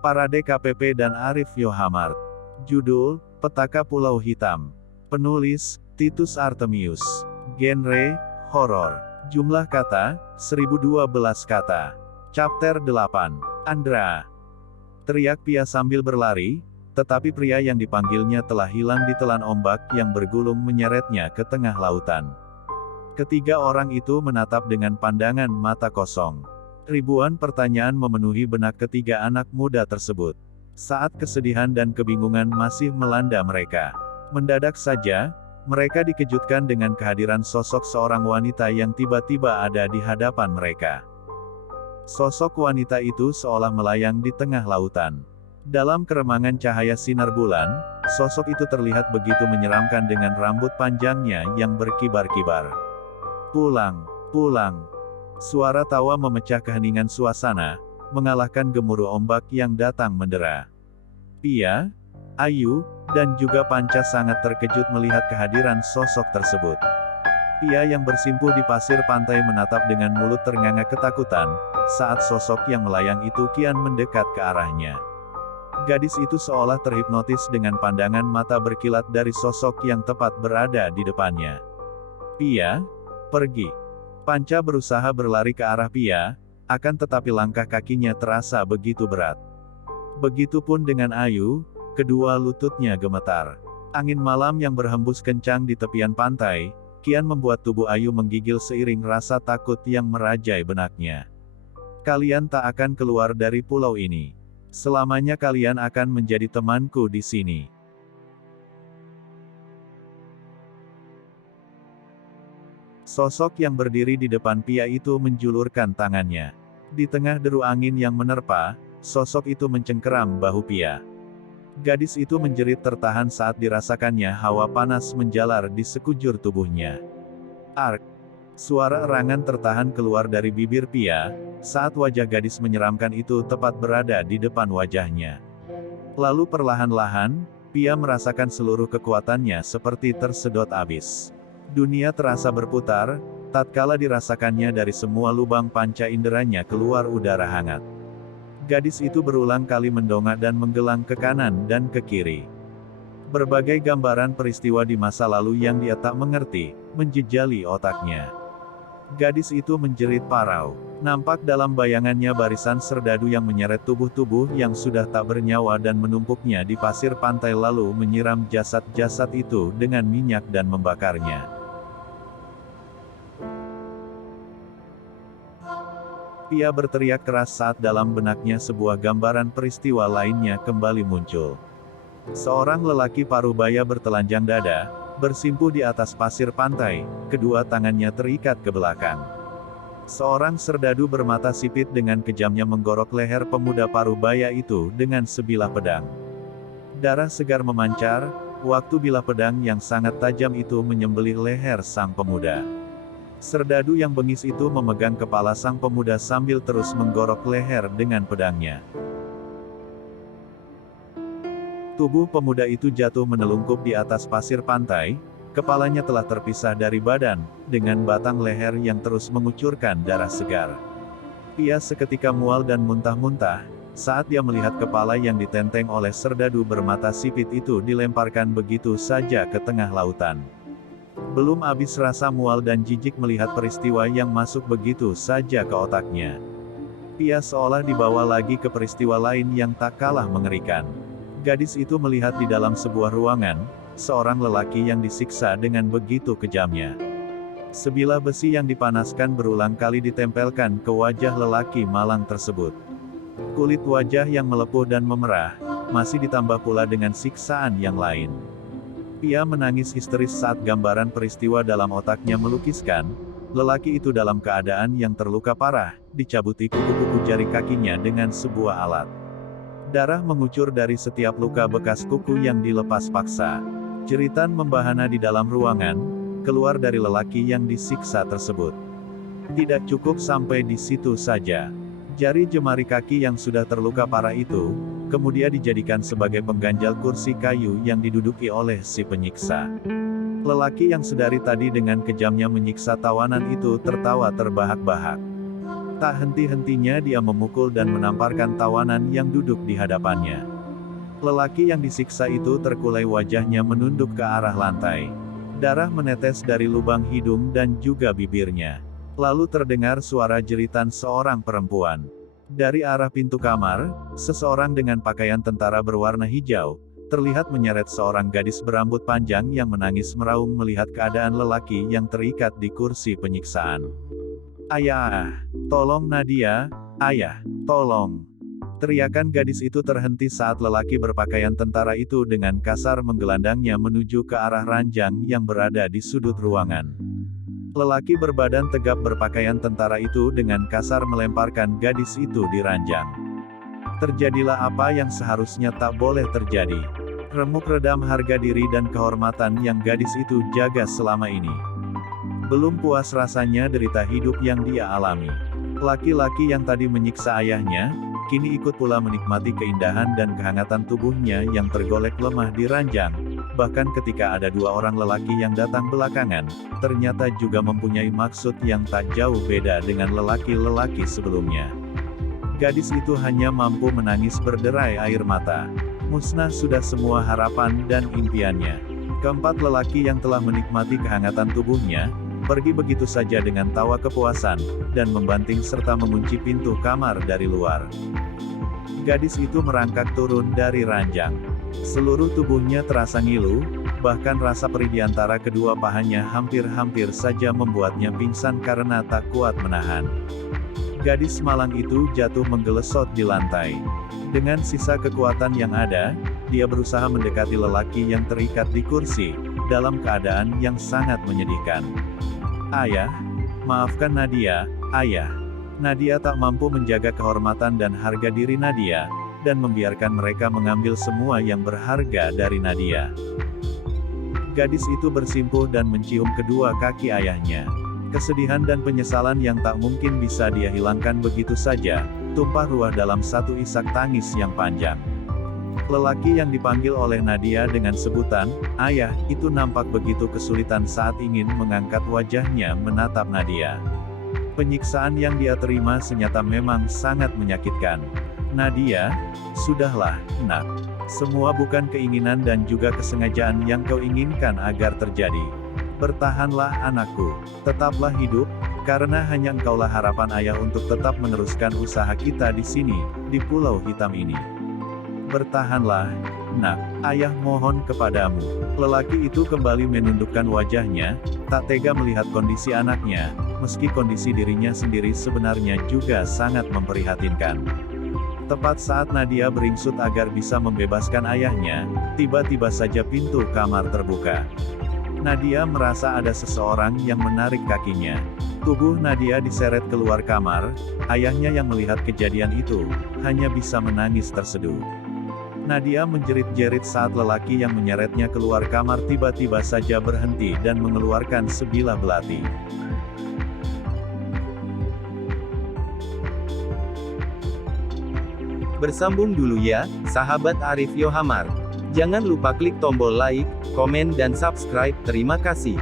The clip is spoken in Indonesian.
Parade KPP dan Arif Yohamart. Judul, Petaka Pulau Hitam. Penulis, Titus Artemius. Genre, horor. Jumlah kata, 1012 kata. Chapter 8. Andra. Teriak Pia sambil berlari, tetapi pria yang dipanggilnya telah hilang ditelan ombak yang bergulung menyeretnya ke tengah lautan. Ketiga orang itu menatap dengan pandangan mata kosong. Ribuan pertanyaan memenuhi benak ketiga anak muda tersebut. Saat kesedihan dan kebingungan masih melanda mereka. Mendadak saja, mereka dikejutkan dengan kehadiran sosok seorang wanita yang tiba-tiba ada di hadapan mereka. Sosok wanita itu seolah melayang di tengah lautan. Dalam keremangan cahaya sinar bulan, sosok itu terlihat begitu menyeramkan dengan rambut panjangnya yang berkibar-kibar. Pulang, pulang. Suara tawa memecah keheningan suasana, mengalahkan gemuruh ombak yang datang mendera. Pia, Ayu, dan juga Panca sangat terkejut melihat kehadiran sosok tersebut. Pia yang bersimpuh di pasir pantai menatap dengan mulut ternganga ketakutan, saat sosok yang melayang itu kian mendekat ke arahnya. Gadis itu seolah terhipnotis dengan pandangan mata berkilat dari sosok yang tepat berada di depannya. Pia, pergi. Panca berusaha berlari ke arah Pia, akan tetapi langkah kakinya terasa begitu berat. Begitupun dengan Ayu, kedua lututnya gemetar. Angin malam yang berhembus kencang di tepian pantai, kian membuat tubuh Ayu menggigil seiring rasa takut yang merajai benaknya. Kalian tak akan keluar dari pulau ini. Selamanya kalian akan menjadi temanku di sini. Sosok yang berdiri di depan Pia itu menjulurkan tangannya. Di tengah deru angin yang menerpa, sosok itu mencengkeram bahu Pia. Gadis itu menjerit tertahan saat dirasakannya hawa panas menjalar di sekujur tubuhnya. Ark! Suara erangan tertahan keluar dari bibir Pia, saat wajah gadis menyeramkan itu tepat berada di depan wajahnya. Lalu perlahan-lahan, Pia merasakan seluruh kekuatannya seperti tersedot abis. Dunia terasa berputar, tatkala dirasakannya dari semua lubang panca inderanya keluar udara hangat. Gadis itu berulang kali mendongak dan menggelang ke kanan dan ke kiri. Berbagai gambaran peristiwa di masa lalu yang dia tak mengerti, menjejali otaknya. Gadis itu menjerit parau. Nampak dalam bayangannya barisan serdadu yang menyeret tubuh-tubuh yang sudah tak bernyawa dan menumpuknya di pasir pantai lalu menyiram jasad-jasad itu dengan minyak dan membakarnya. Pia berteriak keras saat dalam benaknya sebuah gambaran peristiwa lainnya kembali muncul. Seorang lelaki parubaya bertelanjang dada, bersimpuh di atas pasir pantai, kedua tangannya terikat ke belakang. Seorang serdadu bermata sipit dengan kejamnya menggorok leher pemuda parubaya itu dengan sebilah pedang. Darah segar memancar, waktu bilah pedang yang sangat tajam itu menyembelih leher sang pemuda. Serdadu yang bengis itu memegang kepala sang pemuda sambil terus menggorok leher dengan pedangnya. Tubuh pemuda itu jatuh menelungkup di atas pasir pantai, kepalanya telah terpisah dari badan, dengan batang leher yang terus mengucurkan darah segar. Pia seketika mual dan muntah-muntah, saat dia melihat kepala yang ditenteng oleh serdadu bermata sipit itu dilemparkan begitu saja ke tengah lautan. Belum habis rasa mual dan jijik melihat peristiwa yang masuk begitu saja ke otaknya. Pia seolah dibawa lagi ke peristiwa lain yang tak kalah mengerikan. Gadis itu melihat di dalam sebuah ruangan, seorang lelaki yang disiksa dengan begitu kejamnya. Sebilah besi yang dipanaskan berulang kali ditempelkan ke wajah lelaki malang tersebut. Kulit wajah yang melepuh dan memerah, masih ditambah pula dengan siksaan yang lain. Pia menangis histeris saat gambaran peristiwa dalam otaknya melukiskan, lelaki itu dalam keadaan yang terluka parah, dicabuti kuku-kuku jari kakinya dengan sebuah alat. Darah mengucur dari setiap luka bekas kuku yang dilepas paksa. Jeritan membahana di dalam ruangan, keluar dari lelaki yang disiksa tersebut. Tidak cukup sampai di situ saja. Jari jemari kaki yang sudah terluka parah itu, kemudian dijadikan sebagai pengganjal kursi kayu yang diduduki oleh si penyiksa. Lelaki yang sedari tadi dengan kejamnya menyiksa tawanan itu tertawa terbahak-bahak. Tak henti-hentinya dia memukul dan menamparkan tawanan yang duduk di hadapannya. Lelaki yang disiksa itu terkulai, wajahnya menunduk ke arah lantai. Darah menetes dari lubang hidung dan juga bibirnya. Lalu terdengar suara jeritan seorang perempuan. Dari arah pintu kamar, seseorang dengan pakaian tentara berwarna hijau, terlihat menyeret seorang gadis berambut panjang yang menangis meraung melihat keadaan lelaki yang terikat di kursi penyiksaan. "Ayah, tolong Nadia, ayah, tolong." Teriakan gadis itu terhenti saat lelaki berpakaian tentara itu dengan kasar menggelandangnya menuju ke arah ranjang yang berada di sudut ruangan. Lelaki berbadan tegap berpakaian tentara itu dengan kasar melemparkan gadis itu di ranjang. Terjadilah apa yang seharusnya tak boleh terjadi. Remuk redam harga diri dan kehormatan yang gadis itu jaga selama ini. Belum puas rasanya derita hidup yang dia alami. Laki-laki yang tadi menyiksa ayahnya, kini ikut pula menikmati keindahan dan kehangatan tubuhnya yang tergolek lemah di ranjang. Bahkan ketika ada dua orang lelaki yang datang belakangan, ternyata juga mempunyai maksud yang tak jauh beda dengan lelaki-lelaki sebelumnya. Gadis itu hanya mampu menangis berderai air mata. Musnah sudah semua harapan dan impiannya. Keempat lelaki yang telah menikmati kehangatan tubuhnya, pergi begitu saja dengan tawa kepuasan, dan membanting serta mengunci pintu kamar dari luar. Gadis itu merangkak turun dari ranjang. Seluruh tubuhnya terasa ngilu, bahkan rasa perih di antara kedua pahanya hampir-hampir saja membuatnya pingsan karena tak kuat menahan. Gadis malang itu jatuh menggelesot di lantai. Dengan sisa kekuatan yang ada, dia berusaha mendekati lelaki yang terikat di kursi, dalam keadaan yang sangat menyedihkan. "Ayah, maafkan Nadia, ayah." Nadia tak mampu menjaga kehormatan dan harga diri Nadia, dan membiarkan mereka mengambil semua yang berharga dari Nadia. Gadis itu bersimpuh dan mencium kedua kaki ayahnya. Kesedihan dan penyesalan yang tak mungkin bisa dia hilangkan begitu saja, tumpah ruah dalam satu isak tangis yang panjang. Lelaki yang dipanggil oleh Nadia dengan sebutan "ayah" itu nampak begitu kesulitan saat ingin mengangkat wajahnya menatap Nadia. Penyiksaan yang dia terima senyata memang sangat menyakitkan. "Nadia, sudahlah, nak. Semua bukan keinginan dan juga kesengajaan yang kau inginkan agar terjadi. Bertahanlah anakku, tetaplah hidup, karena hanya engkaulah harapan ayah untuk tetap meneruskan usaha kita di sini, di Pulau Hitam ini. Bertahanlah, nak, ayah mohon kepadamu." Lelaki itu kembali menundukkan wajahnya, tak tega melihat kondisi anaknya, meski kondisi dirinya sendiri sebenarnya juga sangat memprihatinkan. Tepat saat Nadia beringsut agar bisa membebaskan ayahnya, tiba-tiba saja pintu kamar terbuka. Nadia merasa ada seseorang yang menarik kakinya. Tubuh Nadia diseret keluar kamar, ayahnya yang melihat kejadian itu, hanya bisa menangis terseduh. Nadia menjerit-jerit saat lelaki yang menyeretnya keluar kamar tiba-tiba saja berhenti dan mengeluarkan sebilah belati. Bersambung dulu ya, sahabat Arif Yohamart. Jangan lupa klik tombol like, komen dan subscribe. Terima kasih.